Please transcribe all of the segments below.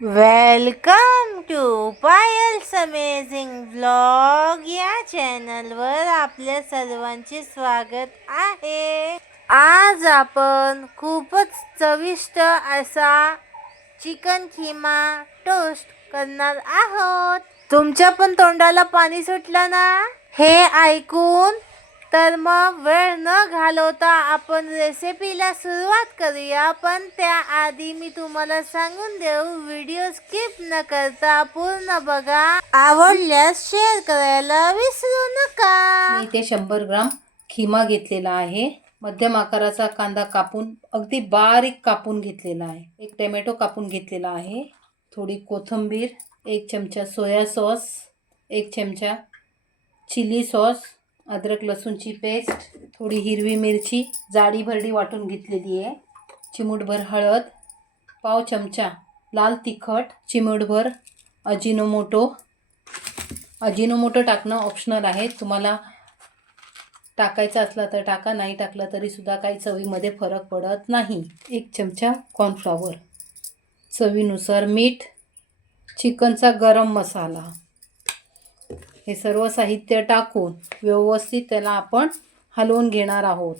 Welcome to Payal's amazing vlog या चॅनलवर आपल्या सर्वांचे स्वागत आहे. आज आपण खूपच चविष्ट असा चिकन खिमा टोस्ट करणार आहोत. तुमच्या पण तोंडाला पाणी सुटलं ना हे ऐकून? तर मग वेळ न घालवता आपण रेसिपीला सुरुवात करूया. पण त्याआधी मी तुम्हाला सांगून देऊ, व्हिडिओ स्किप न करता पूर्ण बघा. आवडल्यास शेअर करायला विसरू नका. मी इथे 100 ग्राम खिमा घेतलेला आहे. मध्यम आकाराचा कांदा कापून अगदी बारीक कापून घेतलेला आहे. एक टोमॅटो कापून घेतलेला आहे. थोडी कोथिंबीर, 1 चमचा सोया सॉस, 1 चमचा चिली सॉस, अद्रक लसूणची पेस्ट, थोडी हिरवी मिरची जाडी भरडी वाटून घेतलेली आहे, चिमूटभर हळद, पाव चमचा लाल तिखट, चिमूटभर अजिनोमोटो. अजिनोमोटो टाकणं ऑप्शनल आहे. तुम्हाला टाकायचा असला तर टाका, नाही टाकला तरी सुद्धा काही चवीमध्ये फरक पडत नाही. 1 चमचा कॉर्नफ्लॉवर, चवीनुसार मीठ, चिकनचा गरम मसाला. हे सर्व साहित्य टाकून व्यवस्थित त्याला आपण हलवून घेणार आहोत.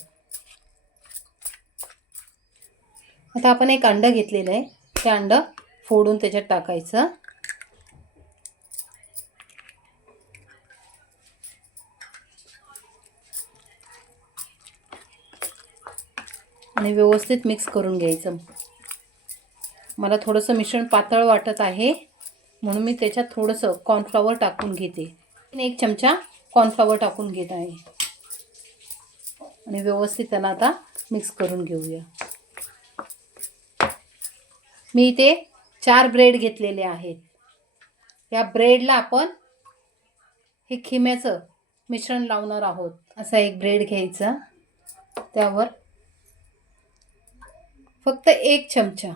आता आपण एक अंडं घेतलेलं आहे. ते अंडं फोडून त्याच्यात टाकायचं. आणि व्यवस्थित मिक्स करून घ्यायचं. मला थोडंसं मिश्रण पातळ वाटत आहे म्हणून मी त्याच्यात थोडंसं कॉर्नफ्लॉवर टाकून घेते. 1 चमचा कॉर्नफ्लॉवर टाकून घेत आहे आणि व्यवस्थित त्याला आता मिक्स करून घेऊया. मी इथे 4 ब्रेड घेतलेले आहेत. या ब्रेडला आपण हे खिम्याचं मिश्रण लावणार आहोत. असा एक ब्रेड घ्यायचा, त्यावर फक्त 1 चमचा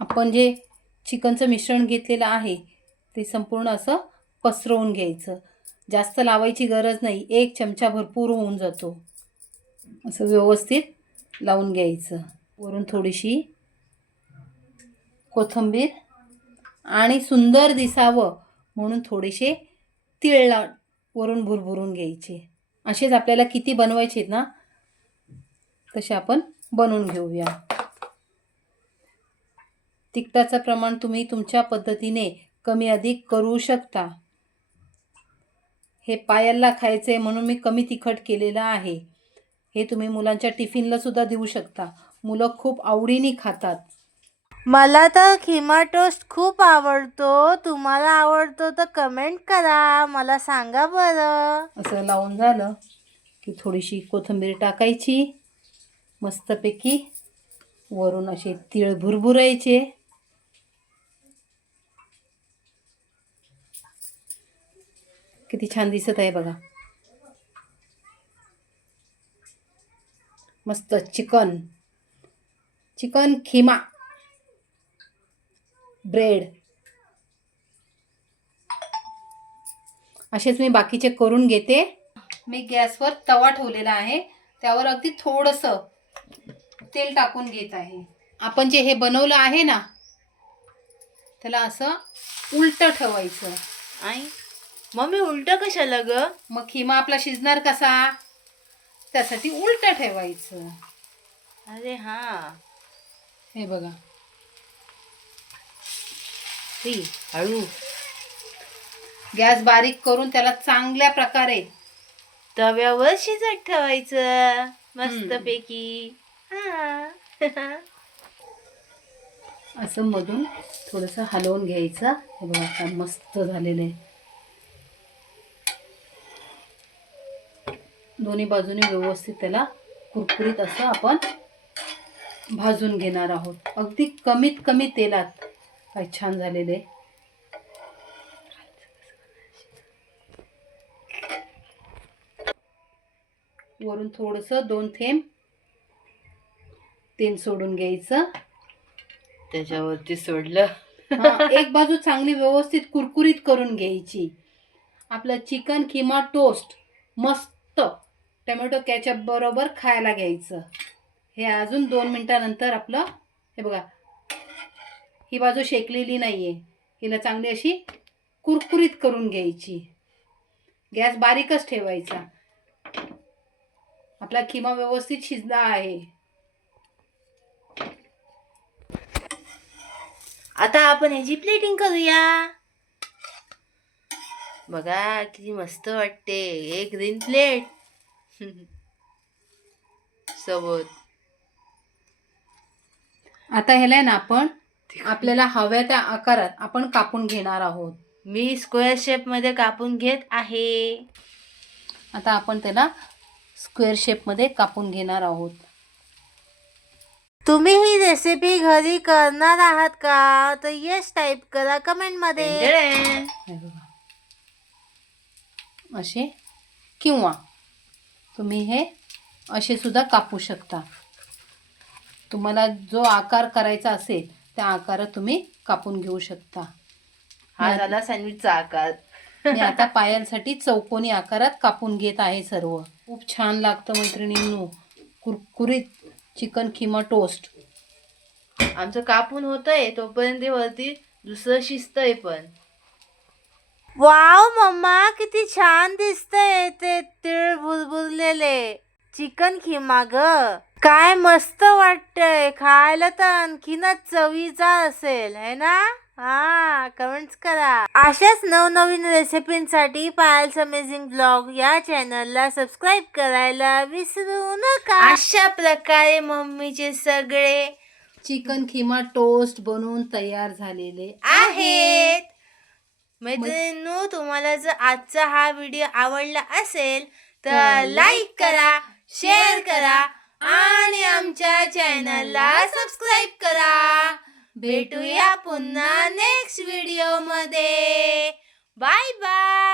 आपण जे चिकनचं मिश्रण घेतलेलं आहे ते संपूर्ण असं पसरवून घ्यायचं. जास्त लावायची गरज नाही, 1 चमचा भरपूर होऊन जातो. असं व्यवस्थित लावून घ्यायचं. वरून थोडीशी कोथिंबीर आणि सुंदर दिसावं म्हणून थोडेसे तीळ वरून भुरभुरून घ्यायचे. असेच आपल्याला किती बनवायचे आहेत ना तसे आपण बनवून घेऊया. तिखटाचं प्रमाण तुम्ही तुमच्या पद्धतीने कमी अधिक करू शकता. हे पायलला खायचे म्हणून मी कमी तिखट केलेलं आहे. हे तुम्ही मुलांच्या टिफिनला सुद्धा देऊ शकता. मुलं खूप आवडीने खातात. मला तर खिमा टोस्ट खूप आवडतो. तुम्हाला आवडतो तर कमेंट करा, मला सांगा बरं. असं लावून झालं की थोडीशी कोथिंबीर टाकायची मस्तपैकी. वरून असे तीळ भुरभुरायचे. किती छान दिसत आहे बघा. मस्त चिकन खिमा ब्रेड. असेच मी बाकीचे करून घेते. मी गॅसवर तवा ठेवलेला आहे, त्यावर अगदी थोडंसं तेल टाकून घेत आहे. आपण जे हे बनवलं आहे ना त्याला असं उलटं ठेवायचं. आई मम्मी, उलटं कशाला ग? मग खिमा आपला शिजणार कसा, त्यासाठी उलटं ठेवायचं. अरे हा, हे बघा. हळू. गॅस बारीक करून त्याला चांगल्या प्रकारे तव्यावर शिजत ठेवायचं मस्तपैकी. हा. असं मधून थोडंसं हलवून घ्यायचं. हे बघा आता मस्त झालेलं आहे. दोन्ही बाजूने व्यवस्थित त्याला कुरकुरीत असं आपण भाजून घेणार आहोत. अगदी कमीत कमी तेलात. काय छान झालेले. वरून थोडंसं 2 थेंब तेल सोडून घ्यायचं. त्याच्यावरती सोडलं. एक बाजू चांगली व्यवस्थित कुरकुरीत करून घ्यायची. आपलं चिकन खिमा टोस्ट मस्त टोमॅटो केचप बरोबर खायला घ्यायचं. हे अजून 2 मिनिटानंतर आपलं हे बघा ही बाजू शेकलेली नाही आहे. हिला चांगली अशी कुरकुरीत करून घ्यायची. गॅस बारीकच ठेवायचा. आपला खिमा व्यवस्थित शिजला आहे. आता आपण ह्याची प्लेटिंग करूया. बघा किती मस्त वाटते. एक ग्रीन प्लेट सोबत. आता ह्याला ना आपण आपल्याला हव्या त्या आकारात आपण कापून घेणार आहोत. मी स्क्वेअर शेप मध्ये कापून घेत आहे. आता आपण त्याला स्क्वेअर शेपमध्ये कापून घेणार आहोत. तुम्ही ही रेसिपी घरी करणार आहात का? तर यस टाईप करा कमेंट मध्ये. हे बघा. असे किंवा तुम्ही हे असे सुद्धा कापू शकता. तुम्हाला जो आकार करायचा असेल त्या आकारात तुम्ही कापून घेऊ शकता. हा झाला सँडविचचा आकार. मी आता पायलसाठी चौकोनी आकारात कापून घेत आहे सर्व. खूप छान लागतं मैत्रिणींनो कुरकुरीत चिकन खिमा टोस्ट. आमचं कापून होतंय तोपर्यंत वरती दुसरं शिजतंय पण. वाव मम्मा किती छान दिसतंय ते तीळ बुरबुरलेले चिकन खिमा ग. काय मस्त वाटतंय. खायला तर आणखीनच चवीचा असेल है ना? हा कमेंट्स करा. अशाच नवनवीन रेसिपींसाठी पायल्स अमेझिंग ब्लॉग या चॅनलला सबस्क्राईब करायला विसरू नका. अशा प्रकारे मम्मीचे सगळे चिकन खिमा टोस्ट बनवून तयार झालेले आहेत. मैत्रिणींनो, तुम्हाला जर आजचा हा व्हिडिओ आवडला असेल तर लाईक करा, शेअर करा आणि आमच्या चॅनलला सबस्क्राईब करा. भेटूया पुन्हा नेक्स्ट व्हिडिओ मध्ये. Bye bye.